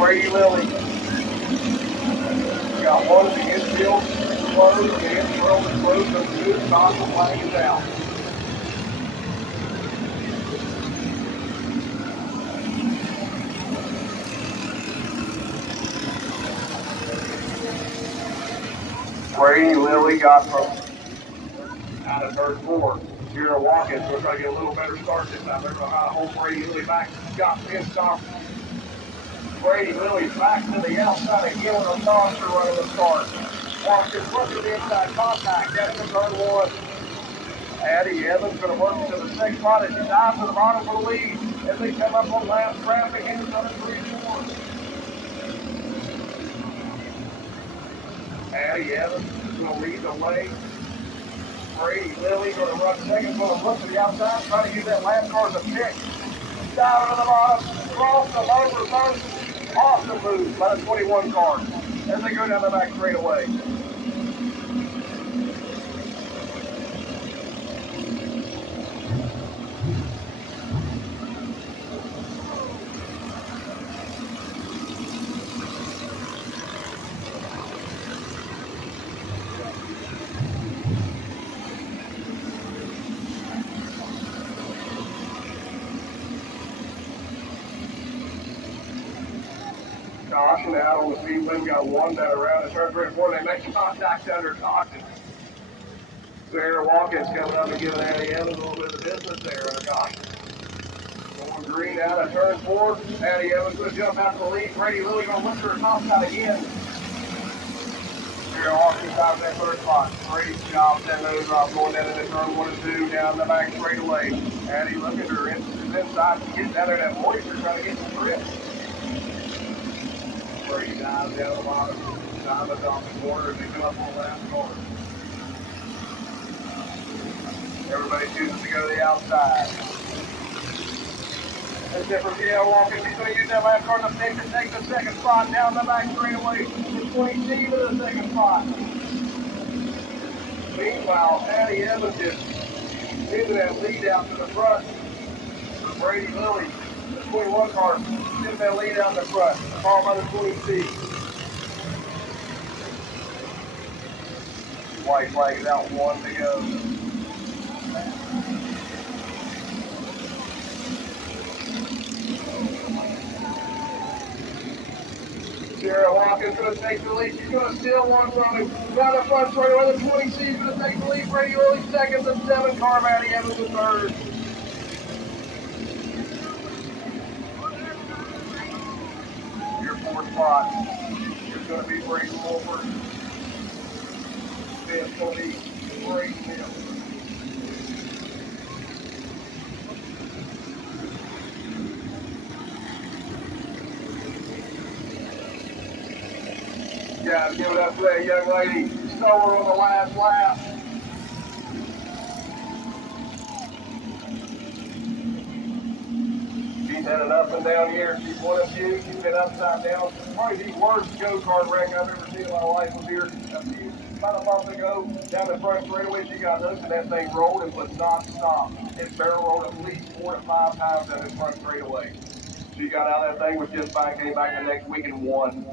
Brady Lilly. Got one of the infield closed, the infield is closed, so the good stop, the flag is out. Brady Lilly got from out of turn 4. Here to Watkins, we're trying to get a little better start this time. They're going to hold Brady Lilly back. Got pissed off. Brady Lilly back to the outside again with a monster running the start. Watkins looking the inside contact. That's in turn 1. Addie Evans going to work to the 6th spot as he dives to the bottom for the lead. As they come up on lap traffic into another 3-4. Addie Evans is going to lead the way. Brady Lilly going to run second, going to look to the outside, trying to use that last car as a pick. Down to the bottom, cross the over first. Awesome move by the 21 car as they go down the back straightaway. Caution out on the Speedway. We got one down around the turn 3 and 4. They make contact under caution. Sarah Watkins coming up and giving Addie Evans a little bit of distance there under caution. Going green out of turn 4. Addie Evans going to jump out to the lead. Brady Lilly going to look for her contact again. Sarah Watkins out in that 3rd spot. Great job, that nose drop going down into turn 1 and 2 down the back straightaway. Addie looking at her inside to get down there that moisture, trying to get some grip. Brady dives down the bottom, dives off the corner, and they come up on the last corner. Everybody chooses to go to the outside. That's it for PL Watkins. He's going to use that last car to take the 2nd spot down the back straightaway. The 20C to the 2nd spot. Meanwhile, Addie Evans is into that lead out to the front for Brady Lilly. The 21 car gets that lead out in the front, followed by the 20C. White flag is out, 1 to go. Sarah Watkins going to take the lead. She's going to steal one from him. Down the front straightaway, the 20C is going to take the lead. Brady Lilly 2nd, the 7 car, Addie Evans in 3rd. Your 4th spot is going to be Brady Wolford. 5th will be Brady Hill. Guys, give it up to that young lady. Stole her on the last lap. She's had an up and down year. She's one of you. She's been upside down. Probably the worst go-kart wreck I've ever seen in my life was here about a month ago. Down the front straightaway, she got hooked and that thing rolled and would not stop. It barrel rolled at least 4 to 5 times down the front straightaway. She got out of that thing, was just fine, came back the next week and won.